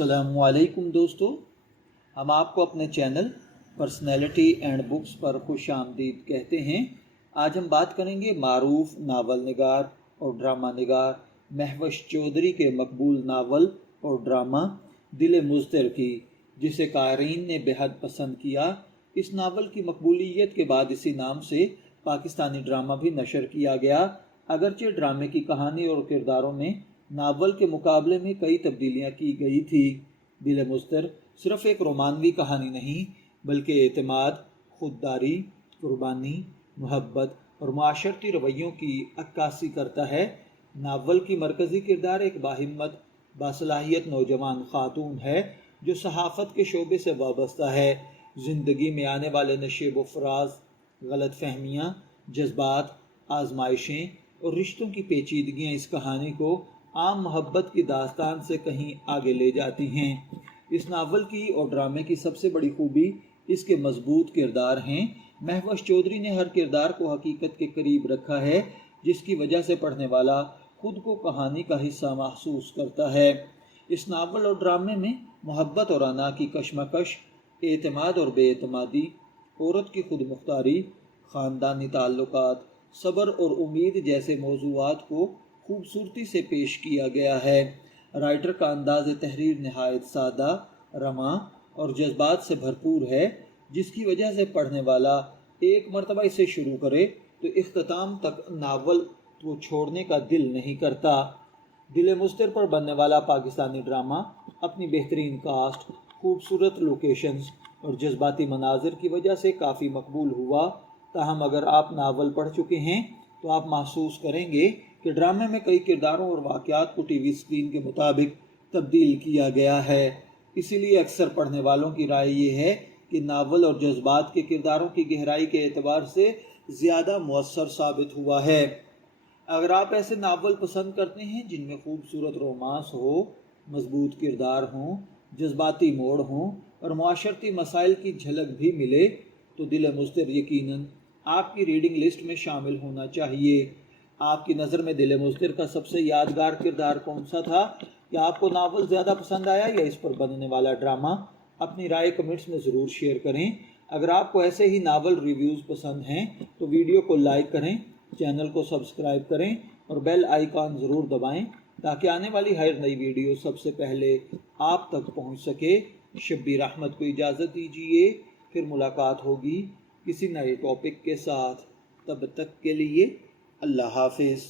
अस्सलामुअलैकुम दोस्तों, हम आपको अपने चैनल पर्सनैलिटी एंड बुक्स पर खुश आमदीद कहते हैं। आज हम बात करेंगे मारूफ नावल निगार और ड्रामा निगार महवश चौधरी के मकबूल नावल और ड्रामा दिल मुज़्तर की, जिसे क़ारीन ने बेहद पसंद किया। इस नावल की मकबूलियत के बाद इसी नाम से पाकिस्तानी ड्रामा भी नशर किया गया। अगरचे ड्रामे की कहानी और किरदारों में नावल के मुकाबले में कई तब्दीलियाँ की गई थी। दिल मुज़्तर सिर्फ़ एक रोमानवी कहानी नहीं, बल्कि एतमाद, खुददारी, कुर्बानी, मोहब्बत और माशरती रवैयों की अक्कासी करता है। नावल की मरकज़ी किरदार एक बाहिम्मत, बासलाहियत नौजवान खातून है जो सहाफ़त के शोबे से वाबस्ता है। ज़िंदगी में आने वाले नशेब व फराज, गलत फहमियाँ, जज्बात, आजमाइशें और रिश्तों की पेचीदगियाँ इस कहानी को आम मोहब्बत की दास्तान से कहीं आगे ले जाती हैं। इस नावल की और ड्रामे की सबसे बड़ी खूबी इसके मजबूत किरदार हैं। महवश चौधरी ने हर किरदार को हकीकत के करीब रखा है, जिसकी वजह से पढ़ने वाला खुद को कहानी का हिस्सा महसूस करता है। इस नावल और ड्रामे में मोहब्बत और अना की कशमकश, एतमाद और बेएतमादी, औरत की खुद मुख्तारी, ख़ानदानी ताल्लुकात, सब्र और उम्मीद जैसे मौज़ूआत को खूबसूरती से पेश किया गया है। राइटर का अंदाज़ तहरीर नहायत सादा, रमा और जज्बात से भरपूर है, जिसकी वजह से पढ़ने वाला एक मरतबा इसे शुरू करे तो इख्तिताम तक नावल को छोड़ने का दिल नहीं करता। दिल मुज़्तर पर बनने वाला पाकिस्तानी ड्रामा अपनी बेहतरीन कास्ट, खूबसूरत लोकेशंस और जज्बाती मनाजिर की वजह से काफ़ी मकबूल हुआ। ताहम अगर आप नावल पढ़ चुके हैं तो आप महसूस करेंगे कि ड्रामे में कई किरदारों और वाक़यात को टीवी स्क्रीन के मुताबिक तब्दील किया गया है। इसीलिए अक्सर पढ़ने वालों की राय ये है कि नावल और जज्बात के किरदारों की गहराई के एतबार से ज़्यादा मुअस्सर साबित हुआ है। अगर आप ऐसे नावल पसंद करते हैं जिनमें खूबसूरत रोमांस हो, मजबूत किरदार हों, जज्बाती मोड़ हों और माशरती मसाइल की झलक भी मिले, तो दिल मुज़्तर यकीनन आपकी रीडिंग लिस्ट में शामिल होना चाहिए। आपकी नज़र में दिल मुज़्तर का सबसे यादगार किरदार कौन सा था? क्या आपको नावल ज़्यादा पसंद आया या इस पर बनने वाला ड्रामा? अपनी राय कमेंट्स में ज़रूर शेयर करें। अगर आपको ऐसे ही नावल रिव्यूज़ पसंद हैं तो वीडियो को लाइक करें, चैनल को सब्सक्राइब करें और बेल आइकॉन ज़रूर दबाएं ताकि आने वाली हर नई वीडियो सबसे पहले आप तक पहुंच सके। शब्बीर अहमद को इजाज़त दीजिए, फिर मुलाकात होगी किसी नए टॉपिक के साथ। तब तक के लिए अल्लाह हाफिज़।